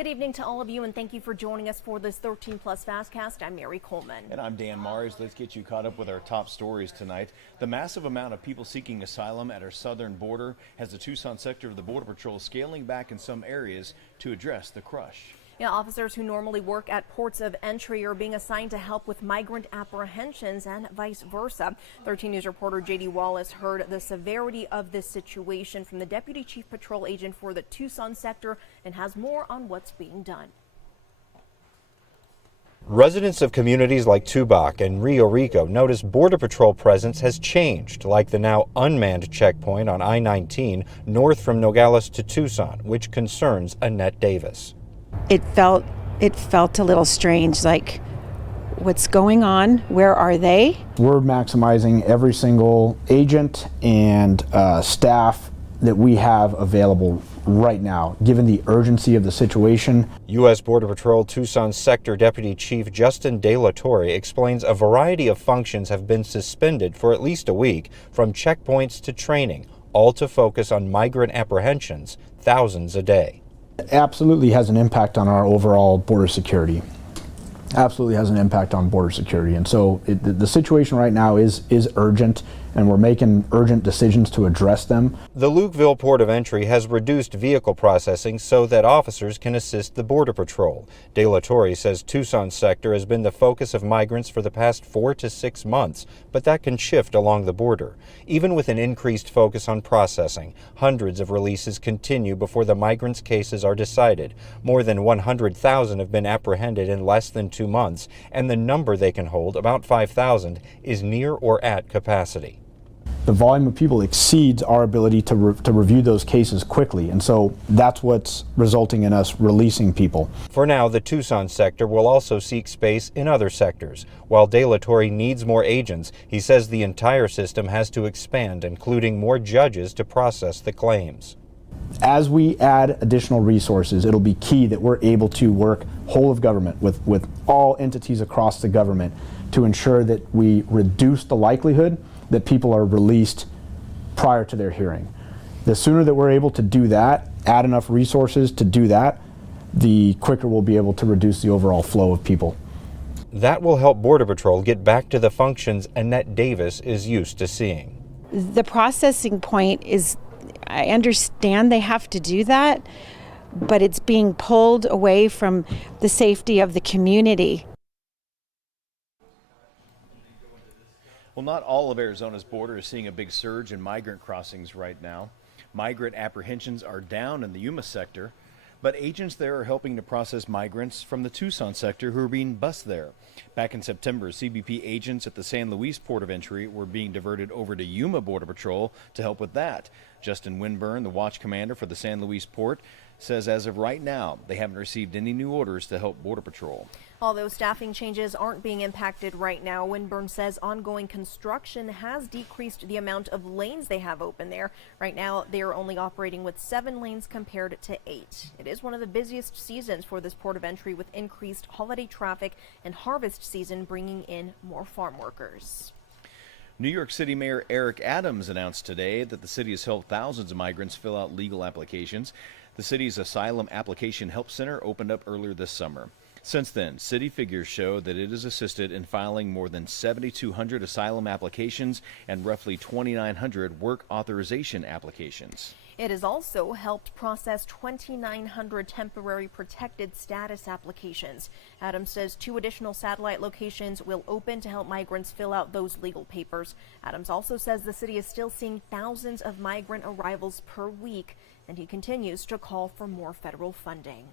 Good evening to all of you, and thank you for joining us for this 13 Plus FastCast. I'm Mary Coleman. And I'm Dan Mars. Let's get you caught up with our top stories tonight. The massive amount of people seeking asylum at our southern border has the Tucson sector of the Border Patrol scaling back in some areas to address the crush. Yeah, officers who normally work at ports of entry are being assigned to help with migrant apprehensions and vice versa. 13 News reporter J.D. Wallace heard the severity of this situation from the Deputy Chief Patrol Agent for the Tucson sector and has more on what's being done. Residents of communities like Tubac and Rio Rico notice Border Patrol presence has changed, like the now unmanned checkpoint on I-19 north from Nogales to Tucson, which concerns Annette Davis. It felt a little strange, like, what's going on? Where are they? We're maximizing every single agent and staff that we have available right now, given the urgency of the situation. U.S. Border Patrol Tucson Sector Deputy Chief Justin De La Torre explains a variety of functions have been suspended for at least a week, from checkpoints to training, all to focus on migrant apprehensions, thousands a day. It absolutely has an impact on our overall border security. Absolutely has an impact on border security. And so the situation right now is urgent, and we're making urgent decisions to address them. The Lukeville Port of Entry has reduced vehicle processing so that officers can assist the Border Patrol. De La Torre says Tucson sector has been the focus of migrants for the past 4 to 6 months, but that can shift along the border. Even with an increased focus on processing, hundreds of releases continue before the migrants' cases are decided. More than 100,000 have been apprehended in less than 2 months, and the number they can hold, about 5,000, is near or at capacity. The volume of people exceeds our ability to review those cases quickly, and so that's what's resulting in us releasing people. For now, the Tucson sector will also seek space in other sectors. While De La Torre needs more agents, he says the entire system has to expand, including more judges to process the claims. As we add additional resources, it'll be key that we're able to work whole of government with all entities across the government to ensure that we reduce the likelihood that people are released prior to their hearing. The sooner that we're able to do that, add enough resources to do that, the quicker we'll be able to reduce the overall flow of people. That will help Border Patrol get back to the functions Annette Davis is used to seeing. The processing point is, I understand they have to do that, but it's being pulled away from the safety of the community. Well, not all of Arizona's border is seeing a big surge in migrant crossings right now. Migrant apprehensions are down in the Yuma sector, but agents there are helping to process migrants from the Tucson sector who are being bused there. Back in September, CBP agents at the San Luis Port of Entry were being diverted over to Yuma Border Patrol to help with that. Justin Winburn, the watch commander for the San Luis Port, says as of right now, they haven't received any new orders to help Border Patrol. Although staffing changes aren't being impacted right now, Winburn says ongoing construction has decreased the amount of lanes they have open there. Right now, they are only operating with 7 lanes compared to 8. It is one of the busiest seasons for this port of entry, with increased holiday traffic and harvest season bringing in more farm workers. New York City Mayor Eric Adams announced today that the city has helped thousands of migrants fill out legal applications. The city's Asylum Application Help Center opened up earlier this summer. Since then, city figures show that it has assisted in filing more than 7,200 asylum applications and roughly 2,900 work authorization applications. It has also helped process 2,900 temporary protected status applications. Adams says 2 additional satellite locations will open to help migrants fill out those legal papers. Adams also says the city is still seeing thousands of migrant arrivals per week, and he continues to call for more federal funding.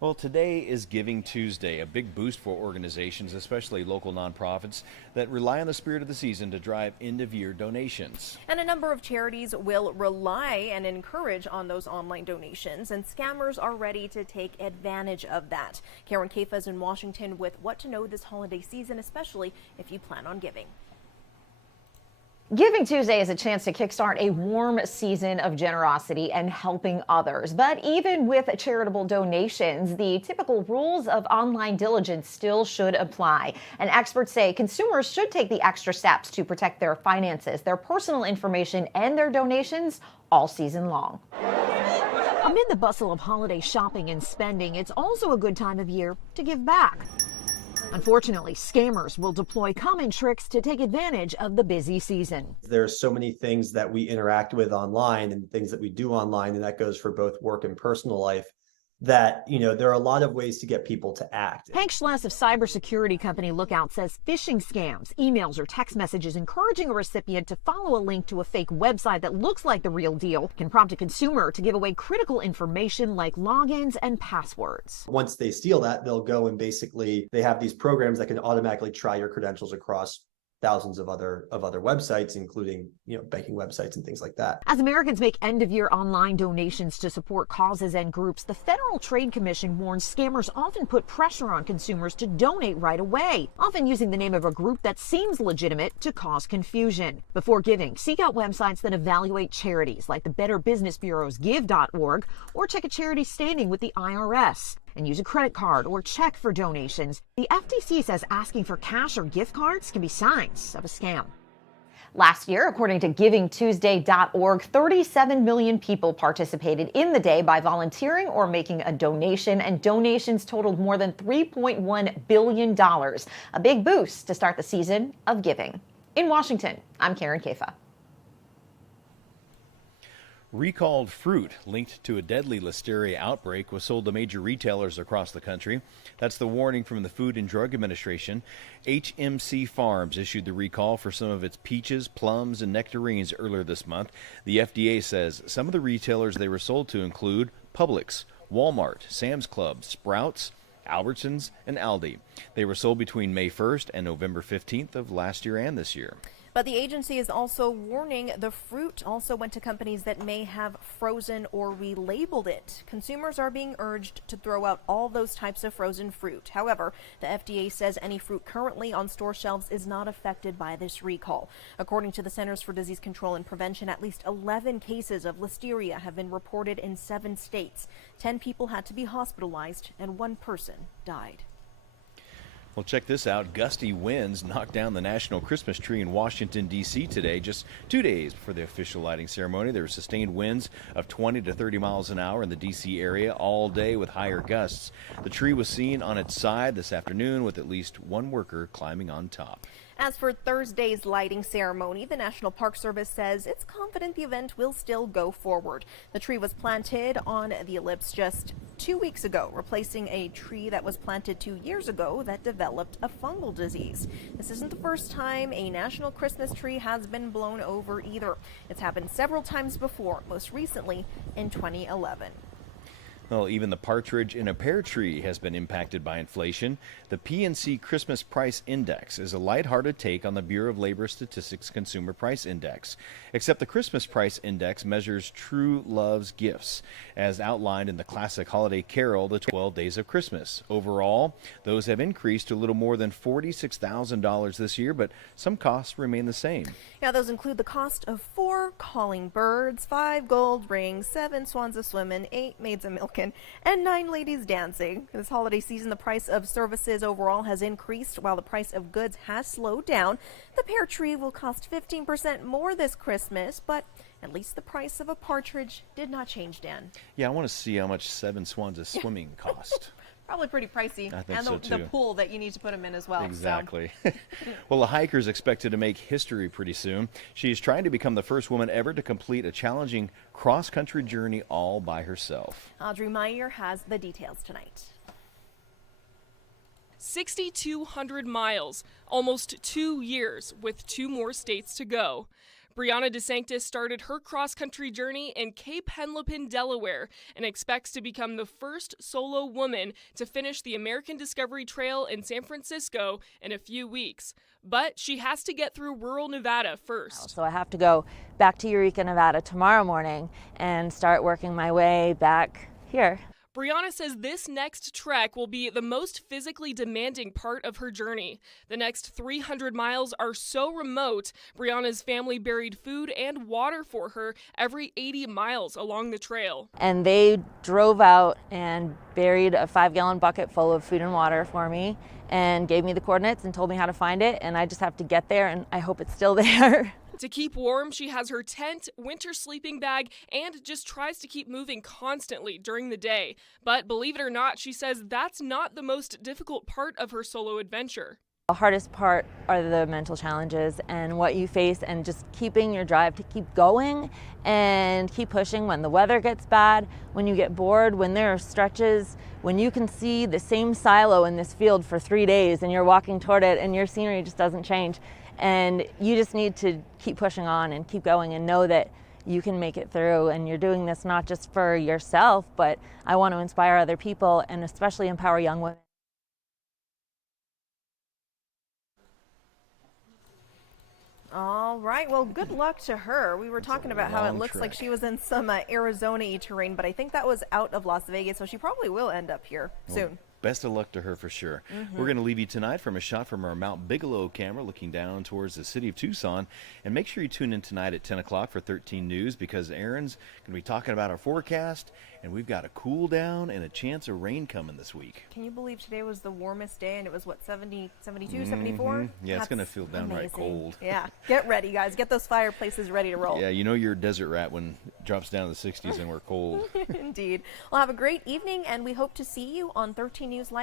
Well, today is Giving Tuesday, a big boost for organizations, especially local nonprofits, that rely on the spirit of the season to drive end-of-year donations. And a number of charities will rely and encourage on those online donations, and scammers are ready to take advantage of that. Karen Kafa is in Washington with what to know this holiday season, especially if you plan on giving. Giving Tuesday is a chance to kickstart a warm season of generosity and helping others. But even with charitable donations, the typical rules of online diligence still should apply. And experts say consumers should take the extra steps to protect their finances, their personal information, and their donations all season long. Amid the bustle of holiday shopping and spending, it's also a good time of year to give back. Unfortunately, scammers will deploy common tricks to take advantage of the busy season. There's so many things that we interact with online and things that we do online, and that goes for both work and personal life, that, there are a lot of ways to get people to act. Hank Schless of cybersecurity company Lookout says phishing scams, emails or text messages encouraging a recipient to follow a link to a fake website that looks like the real deal can prompt a consumer to give away critical information like logins and passwords. Once they steal that, they'll go and they have these programs that can automatically try your credentials across thousands of other websites, including banking websites and things like that. As Americans make end-of-year online donations to support causes and groups, the Federal Trade Commission warns scammers often put pressure on consumers to donate right away, often using the name of a group that seems legitimate to cause confusion. Before giving, seek out websites that evaluate charities like the Better Business Bureau's Give.org, or check a charity's standing with the IRS. And use a credit card or check for donations. The FTC says asking for cash or gift cards can be signs of a scam. Last year, according to GivingTuesday.org, 37 million people participated in the day by volunteering or making a donation, and donations totaled more than $3.1 billion. A big boost to start the season of giving. In Washington, I'm Karen Kafa. Recalled fruit linked to a deadly listeria outbreak was sold to major retailers across the country. That's the warning from the Food and Drug Administration. HMC Farms issued the recall for some of its peaches, plums, and nectarines earlier this month. The FDA says some of the retailers they were sold to include Publix, Walmart, Sam's Club, Sprouts, Albertsons, and Aldi. They were sold between May 1st and November 15th of last year and this year. But the agency is also warning the fruit also went to companies that may have frozen or relabeled it. Consumers are being urged to throw out all those types of frozen fruit. However, the FDA says any fruit currently on store shelves is not affected by this recall. According to the Centers for Disease Control and Prevention, at least 11 cases of listeria have been reported in 7 states. 10 people had to be hospitalized and 1 person died. Well, check this out. Gusty winds knocked down the national Christmas tree in Washington, D.C. today, just 2 days before the official lighting ceremony. There were sustained winds of 20 to 30 miles an hour in the D.C. area all day with higher gusts. The tree was seen on its side this afternoon with at least 1 worker climbing on top. As for Thursday's lighting ceremony, the National Park Service says it's confident the event will still go forward. The tree was planted on the ellipse just 2 weeks ago, replacing a tree that was planted 2 years ago that developed a fungal disease. This isn't the first time a national Christmas tree has been blown over either. It's happened several times before, most recently in 2011. Well, even the partridge in a pear tree has been impacted by inflation. The PNC Christmas Price Index is a lighthearted take on the Bureau of Labor Statistics Consumer Price Index. Except the Christmas Price Index measures true love's gifts, as outlined in the classic holiday carol, The 12 Days of Christmas. Overall, those have increased to a little more than $46,000 this year, but some costs remain the same. Yeah, those include the cost of 4 calling birds, 5 gold rings, 7 swans a swimming, 8 maids a milking, and 9 ladies dancing. This holiday season, the price of services overall has increased while the price of goods has slowed down. The pear tree will cost 15% more this Christmas, but at least the price of a partridge did not change, Dan. Yeah, I want to see how much 7 swans a swimming cost. Probably pretty pricey. I think and so, too. The pool that you need to put them in as well. Exactly. Well, a hiker is expected to make history pretty soon. She's trying to become the first woman ever to complete a challenging cross-country journey all by herself. Audrey Meyer has the details tonight. 6,200 miles, almost 2 years, with 2 more states to go. Brianna DeSanctis started her cross-country journey in Cape Henlopen, Delaware, and expects to become the first solo woman to finish the American Discovery Trail in San Francisco in a few weeks. But she has to get through rural Nevada first. So I have to go back to Eureka, Nevada tomorrow morning and start working my way back here. Brianna says this next trek will be the most physically demanding part of her journey. The next 300 miles are so remote, Brianna's family buried food and water for her every 80 miles along the trail. And they drove out and buried a 5-gallon bucket full of food and water for me and gave me the coordinates and told me how to find it, and I just have to get there, and I hope it's still there. To keep warm, she has her tent, winter sleeping bag, and just tries to keep moving constantly during the day. But believe it or not, she says that's not the most difficult part of her solo adventure. The hardest part are the mental challenges and what you face, and just keeping your drive to keep going and keep pushing when the weather gets bad, when you get bored, when there are stretches, when you can see the same silo in this field for 3 days and you're walking toward it and your scenery just doesn't change. And you just need to keep pushing on and keep going and know that you can make it through. And you're doing this not just for yourself, but I want to inspire other people and especially empower young women. All right. Well, good luck to her. We were talking about how it looks like she was in some Arizona-y terrain, but I think that was out of Las Vegas, so she probably will end up here soon. Best of luck to her for sure. We're going to leave you tonight from a shot from our Mount Bigelow camera looking down towards the city of Tucson. And make sure you tune in tonight at 10 o'clock for 13 News, because Aaron's going to be talking about our forecast, and we've got a cool down and a chance of rain coming this week. Can you believe today was the warmest day and it was, what, 70, 72, 74? Yeah, it's going to feel downright cold. Yeah. Get ready, guys. Get those fireplaces ready to roll. Yeah, you know you're a desert rat when it drops down to the 60s and we're cold. Indeed. Well, have a great evening, and we hope to see you on 13 News Live.